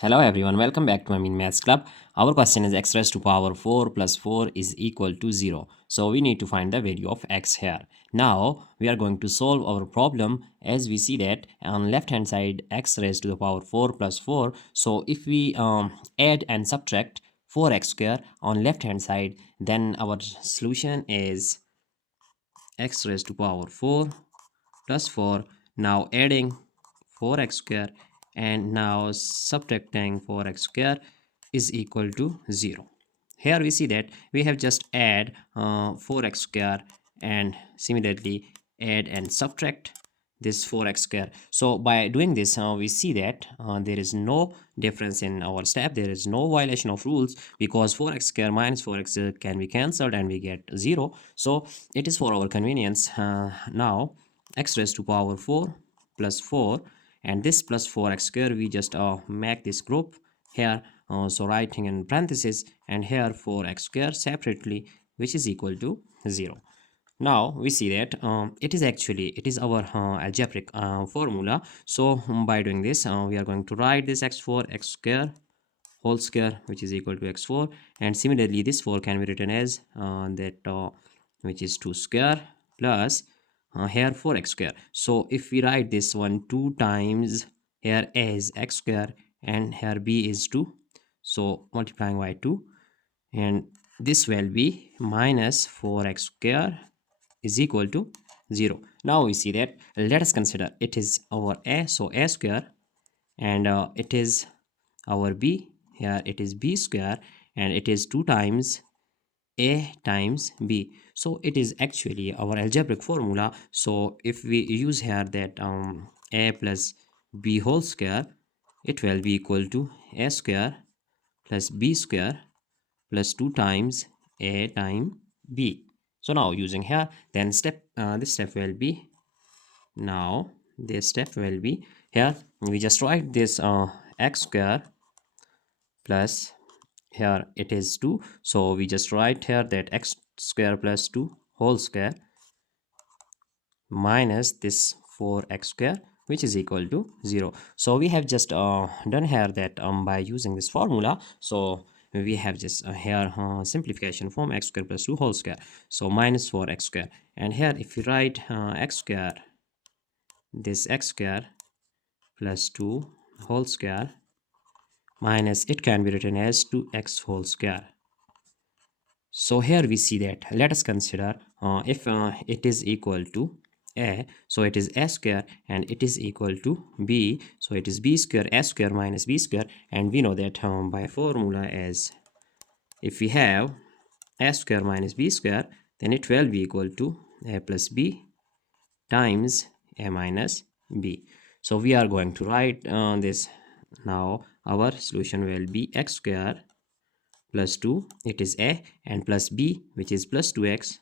Hello everyone, welcome back to Maths Club. Our question is x raised to power 4 plus 4 is equal to 0. So we need to find the value of x here. Now we are going to solve our problem as we see that on left hand side x raised to the power 4 plus 4. So if we add and subtract 4x square on left hand side, then our solution is x raised to power 4 plus 4. Now adding 4x square and now subtracting 4x square is equal to 0. Here we see that we have just add 4x square and similarly add and subtract this 4x square. So by doing this we see that there is no difference in our step, there is no violation of rules, because 4x square minus 4x can be cancelled and we get 0. So it is for our convenience. Now x raised to power 4 plus 4 and this plus 4x square we just make this group here, so writing in parentheses, and here 4x square separately, which is equal to 0. Now we see that it is our algebraic formula. So by doing this we are going to write this x4 x square whole square, which is equal to x4, and similarly this 4 can be written as which is 2 square plus here 4x square. So if we write this one 2 times here as x square and here b is 2, so multiplying by 2, and this will be minus 4x square is equal to 0. Now we see that, let us consider it is our a, so a square, and it is our b, here it is b square, and it is 2 times a times b. So it is actually our algebraic formula. So if we use here that a plus b whole square, it will be equal to a square plus b square plus 2 times a times b. So now using here, then this step will be, now this step will be here we just write this x square plus here it is 2, so we just write here that x square plus 2 whole square minus this 4x square, which is equal to 0. So we have just done here that by using this formula, so we have just here simplification from x square plus 2 whole square, so minus 4x square, and here if we write x square, this x square plus 2 whole square minus, it can be written as 2x whole square. So here we see that, let us consider if it is equal to a, so it is a square, and it is equal to b, so it is b square a square minus b square, and we know that by formula as if we have a square minus b square, then it will be equal to a plus b times a minus b. So we are going to write this. Now our solution will be x square plus 2, it is a, and plus b, which is plus 2x,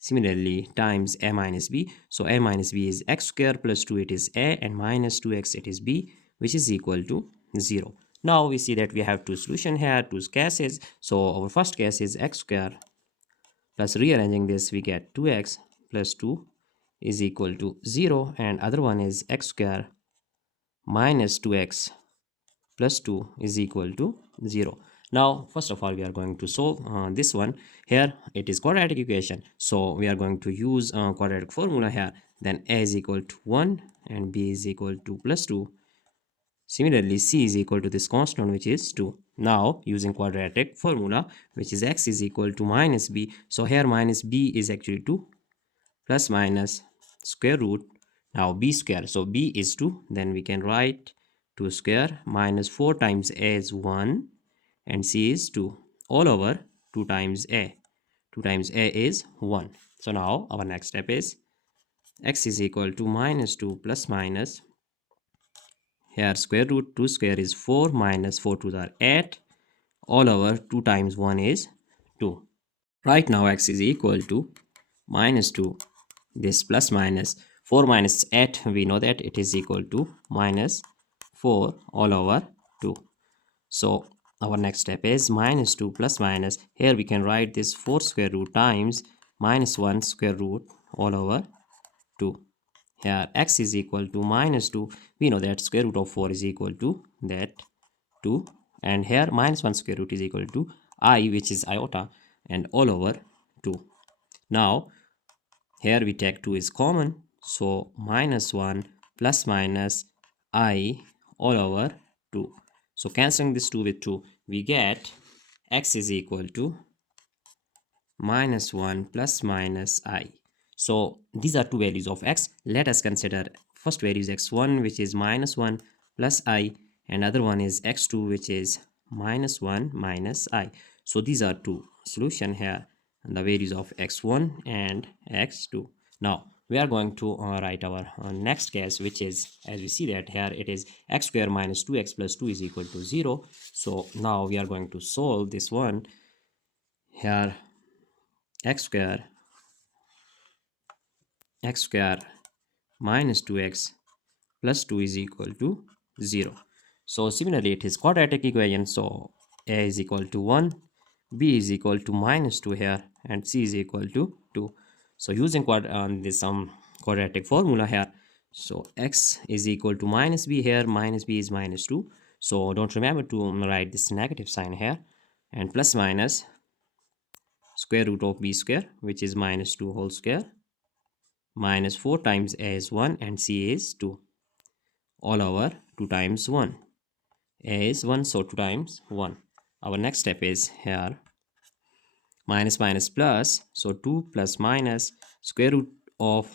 similarly times a minus b. So a minus b is x square plus 2, it is a, and minus 2x, it is b, which is equal to 0. Now we see that we have two solutions here, two cases. So our first case is x square plus, rearranging this we get 2x plus 2 is equal to 0, and other one is x square minus 2x plus 2 is equal to 0. Now first of all we are going to solve this one. Here it is quadratic equation, so we are going to use quadratic formula here. Then a is equal to 1 and b is equal to plus 2. Similarly c is equal to this constant, which is 2. Now using quadratic formula, which is x is equal to minus b, so here minus b is actually 2 plus minus square root now b square, so b is 2, then we can write 2 square minus 4 times a is 1 and c is 2 all over 2 times a. 2 times a is 1. So now our next step is x is equal to minus 2 plus minus, here square root 2 square is 4 minus 4 to the 8 all over 2 times 1 is 2. Right now x is equal to minus 2, this plus minus 4 minus 8, we know that it is equal to minus 4 all over 2. So our next step is minus 2 plus minus, here we can write this 4 square root times minus 1 square root all over 2. Here x is equal to minus 2, we know that square root of 4 is equal to that 2, and here minus 1 square root is equal to I, which is iota, and all over 2. Now here we take 2 is common, so minus 1 plus minus I all over 2. So cancelling this 2 with 2, we get x is equal to minus 1 plus minus I. So these are two values of x. Let us consider first value is x1, which is minus 1 plus I, and other one is x2, which is minus 1 minus I. So these are two solution here, and the values of x1 and x2. Now we are going to write our next case, which is, as we see that here it is x square minus 2x plus 2 is equal to 0. So now we are going to solve this one. Here x square minus 2x plus 2 is equal to 0. So similarly it is quadratic equation, so a is equal to 1, b is equal to minus 2 here, and c is equal to 2. So using this quadratic formula here, so x is equal to minus b here, minus b is minus 2, so don't remember to write this negative sign here, and plus minus square root of b square, which is minus 2 whole square, minus 4 times a is 1 and c is 2, all over 2 times 1. A is 1, so 2 times 1. Our next step is here minus minus plus, so 2 plus minus square root of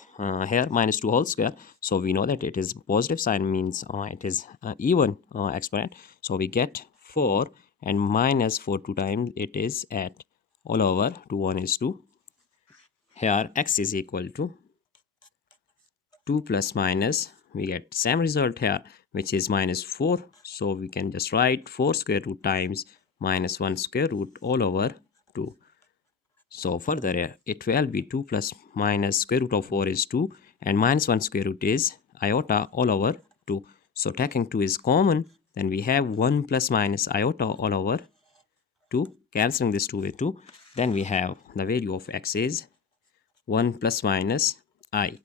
here minus 2 whole square, so we know that it is positive sign, means it is even exponent, so we get 4, and minus 4 2 times it is 8, all over 2 1 is 2. Here x is equal to 2 plus minus, we get same result here, which is minus 4, so we can just write 4 square root times minus 1 square root all over 2. So further it will be 2 plus minus square root of 4 is 2, and minus 1 square root is iota all over 2. So taking 2 is common, then we have 1 plus minus iota all over 2, cancelling this 2 with 2, then we have the value of x is 1 plus minus I.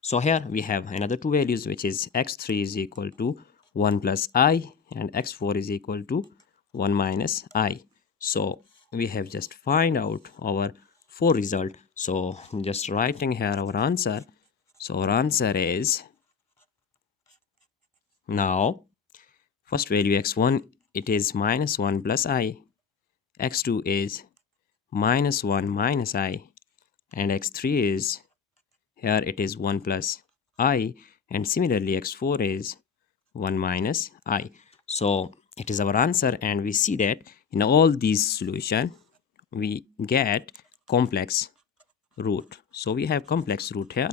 So here we have another two values, which is x3 is equal to 1 plus I, and x4 is equal to 1 minus I. So we have just find out our 4 result. So just writing here our answer. So our answer is, now first value x1, it is minus 1 plus I, x2 is minus 1 minus I, and x3 is, here it is 1 plus I, and similarly x4 is 1 minus I. So it is our answer, and we see that in all these solution we get complex root. So we have complex root here.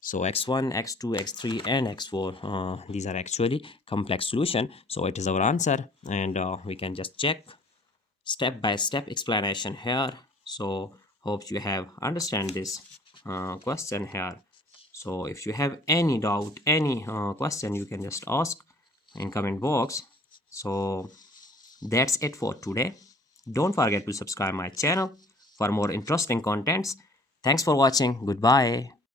So x1, x2, x3 and x4, these are actually complex solution. So it is our answer, and we can just check step by step explanation here. So hope you have understand this question here. So if you have any doubt, any question, you can just ask in comment box. So that's it for today. Don't forget to subscribe my channel for more interesting contents. Thanks for watching. Goodbye.